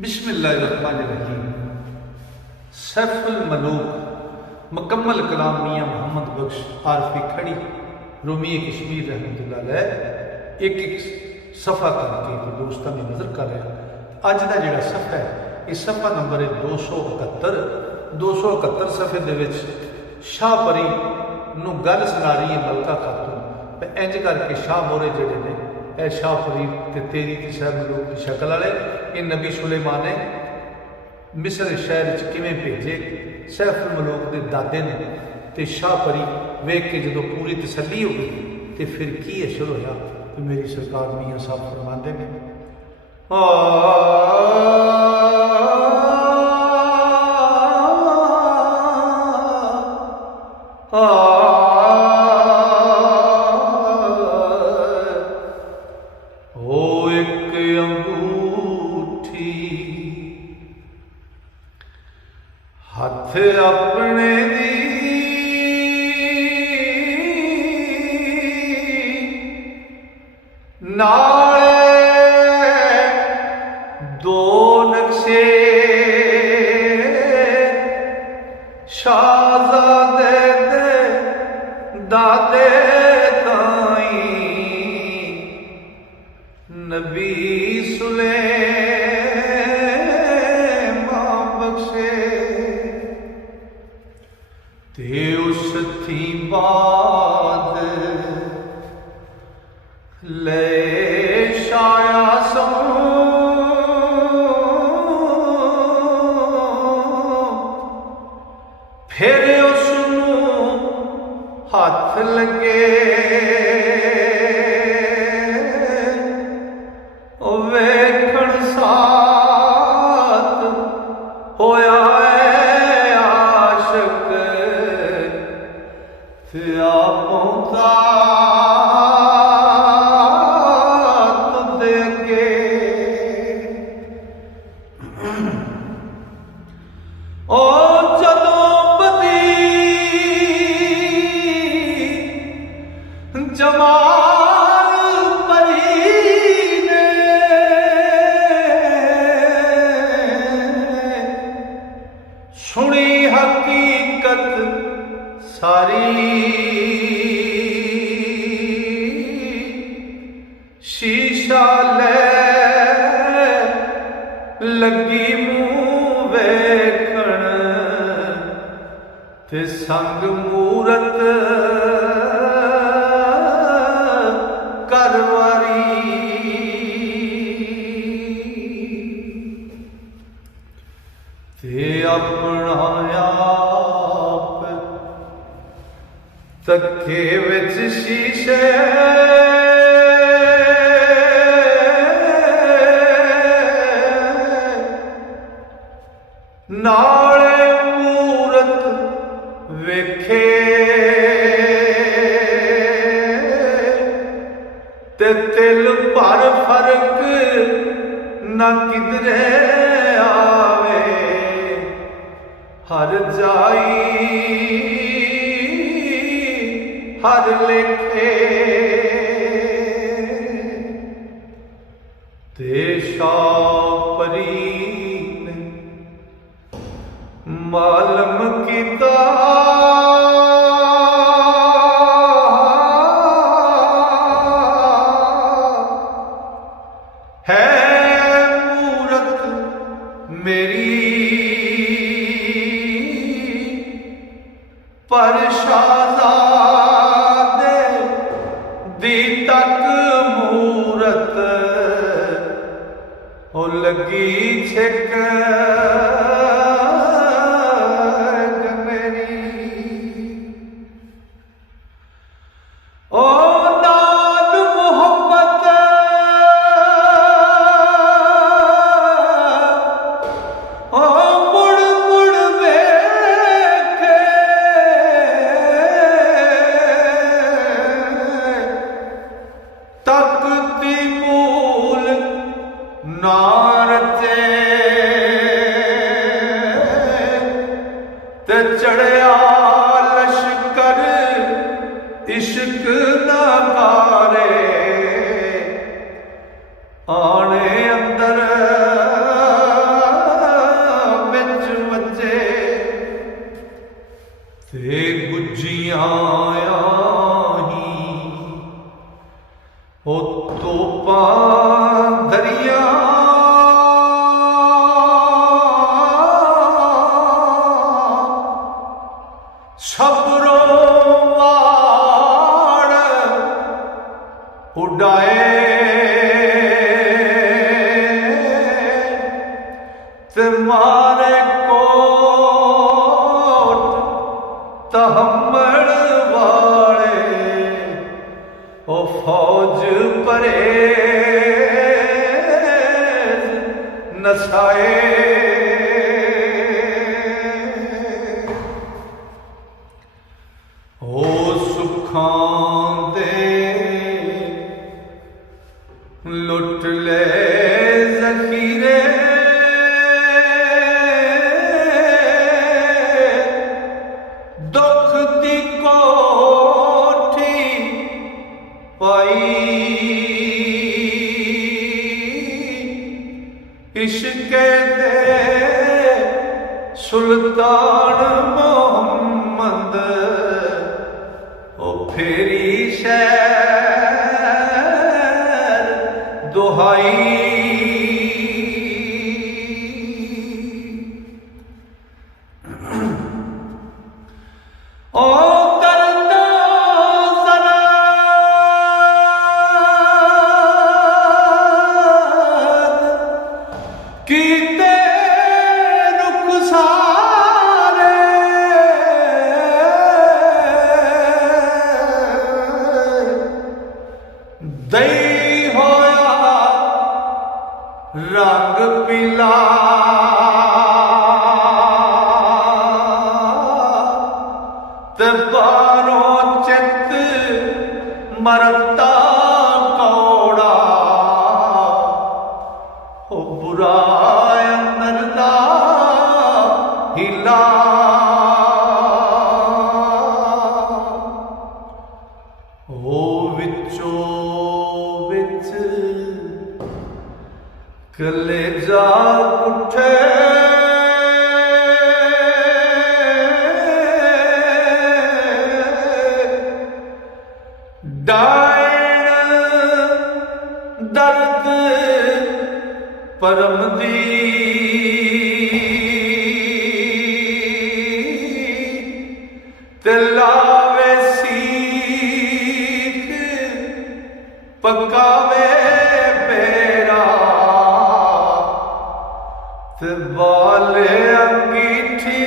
बिस्मिल्लाहिर्रहमानिर्रहीम। सैफुल मलूक मुकम्मल कलाम मियाँ मोहम्मद बख्श आरफी खड़ी रूमी कश्मीर रहमतुल्लाह अलैह एक एक सफ़ा करके दोस्तों में नज़र कर रहा। अज का जोड़ा सफ़ा है ये सफ़ा नंबर है 271 सफ़े दे शाह परी नूं गल सुना रही है मलका खातून। इंज करके शाह मोरे जोड़े ने ए शाह परी ते तेरी की साहब मलूक की शक्ल वाले ये नबी सुलेमान ने मिस्र शहर किवें भेजे। सैफुल मलूक के दादे ने ते शाह परी वेख के जो पूरी तसली हो गई तो फिर की असर होया तो मेरी सरकार मियाँ साहब फरमाते हैं हथ अपने दी नाले दो नक्शे शाहजादे दे दादे ताई नबी सुलेमान बख्शे ते उस थी बाद ले शाया सो फिर उसनू हथ लगे वेखण साथ होया जमाल परी ने सुनी हकीकत सारी शीशा ले लगी मुँह वेखण ते संग मूरत ते अपना आप तके विच शीशे नाले मूरत वेखे ते दिल पर फर्क न किधरे आवे हर जाई हर लेखे ते शाह परी ने मालूम कीता है मूरत मेरी पर शाहजादे दी तक मूरत ओ लगी छिक मेरी ओ नाद मोहब्बत ओ नारते ते मारे कोट तहम्मल वाले ओ फौज परहेज नसाए ओ सुखां दे लुट ले ज़ख़ीरे दुख दी कोठी पाई इश्क़ दे सुल्तान मोहम्मद ओ फेरी शहर दुहाई ओ कर दो ज़रा कीते रुख सारे दई होया रंग पीला ते बारों चित मरता कौड़ा ओ बुरा अंदर दा हिला ओ विचो विच कलेजा उठे डायण दर्द परम दी ते लावे सीख पकावे बेरा ते बाले अंगीठी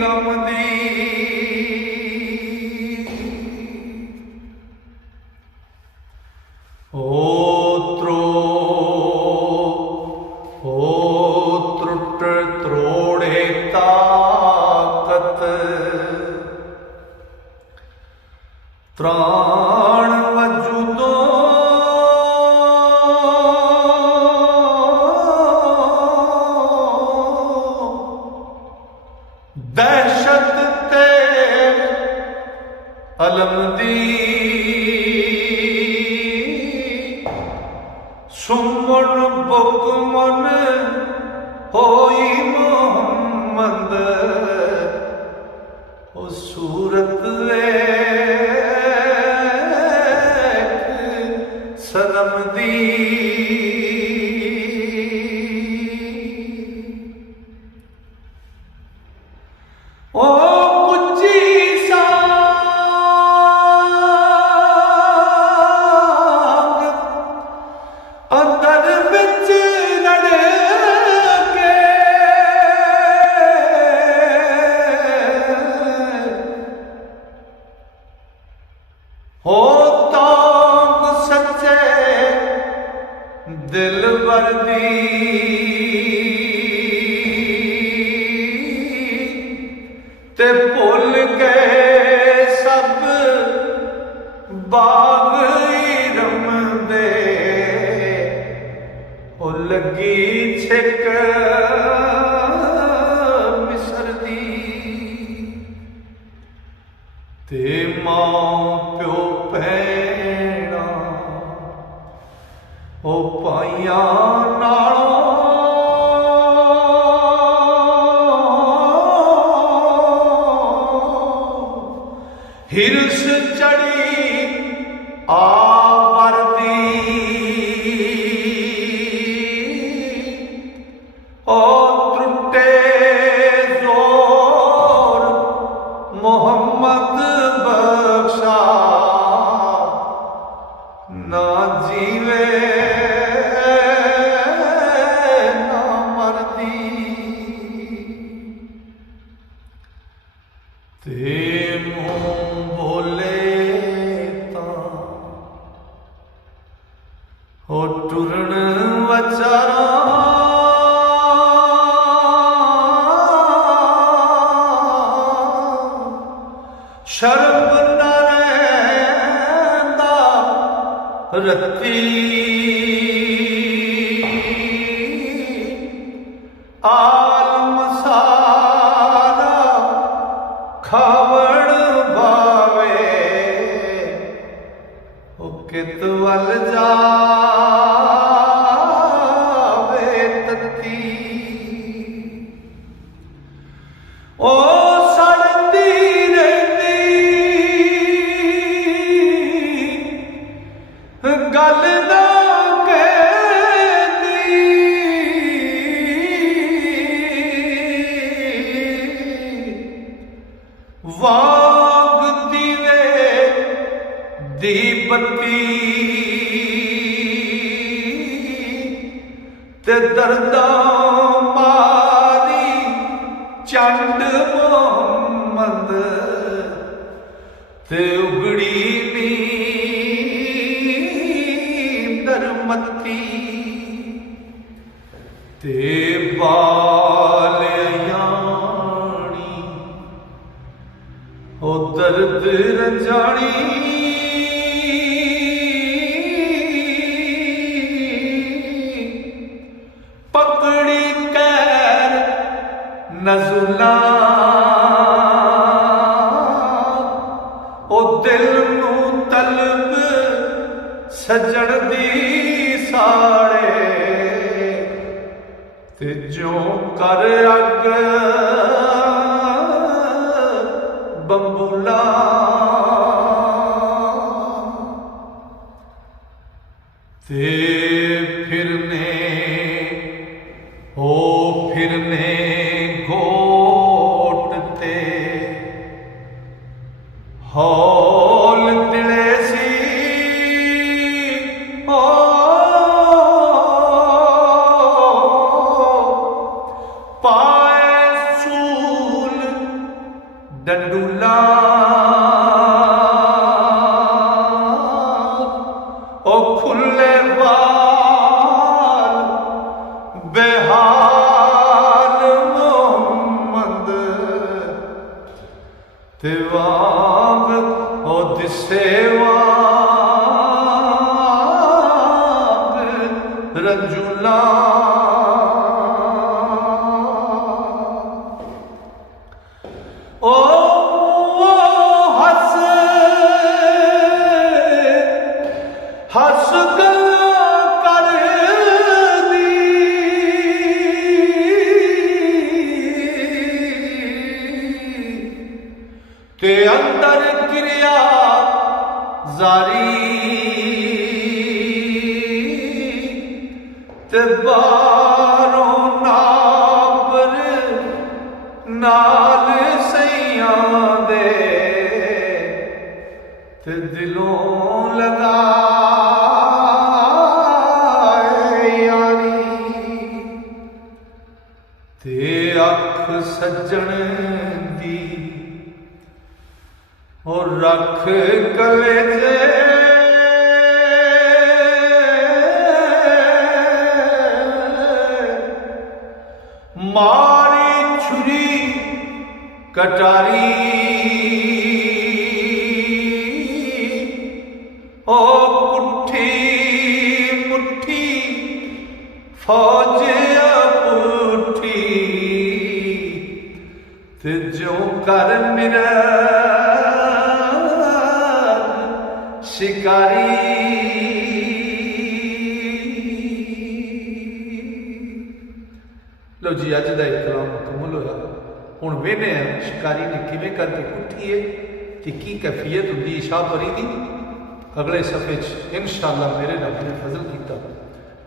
गम दी ओ त्रुट त्रोड़े ताकत त्राण वजूदों दहशत ते अलम दी सुमन बुकमन होई मोहम्मद ओ सूरत सनम दी ओ कुची सांग अंदर विच लड़ के हो तांग सच्चे दिल वर्दी ते भुल गए सब बाग इरम दे ओ लगी छिक मिसर दी ते मां प्यो भैणा ओ पाइयां नालों हिरस चढ़ी आवरदी ओ त्रुटे जोर मोहम्मद बख्श रत्ती आलम सारा खावड़ भावे ओ कित वल जावे तत्ती ओ सड़ती रहती गल ना कहती वाग दीवे दी बत्ती ते दर्दा मारी चंड मोहम्मद ते उगड़ी दरमती ते बाल यानी ओ दर्द रंजानी पकड़ी कैर नजुला ओ दिल नू तलब सजण दी साड़े ते जो कर अग बंबूला ते फिरने घोट ते हौल दिले सी पाए सूल डंडूला ओ खुले बाल बेहाल मोहम्मद ते वाग ओ दिसे वाग रंजूला ओ हस हस गल्लां करदी ते अंदर क्रिया जारी ते बारों नाबर नाल सैयां दे ते दिलों लगा यारी ते अख सज्जण दी और रख कलेजे मारी छुरी कटारी ओ पुट्ठी मुट्ठी फौज पुट्ठी ते जो कर मेरा शिकारी लो जी अज का इकराम मुकम्मल होया हुण वेने शिकारी ने किवें करके कुट्ठी है ते की कैफियत हुंदी शाहपरी दी अगले सफ़े इंशाअल्लाह मेरे रब ने फजल किया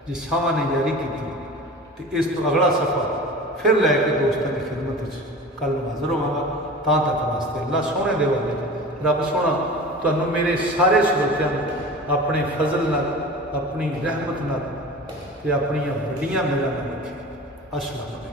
जी सावा ने जारी की तो इस तो अगला सफ़ा फिर लैके दोस्तों की खिदमत कल हाजिर होवांगा तां तक वास्ते अल्लाह सोने दे वाले रब सोना तुहानू मेरे सारे श्रोतियां अपने फजल नाल अपनी रहमत नाल ते अपनियां वड्डियां मेहरां नाल रखे। अस्सलाम।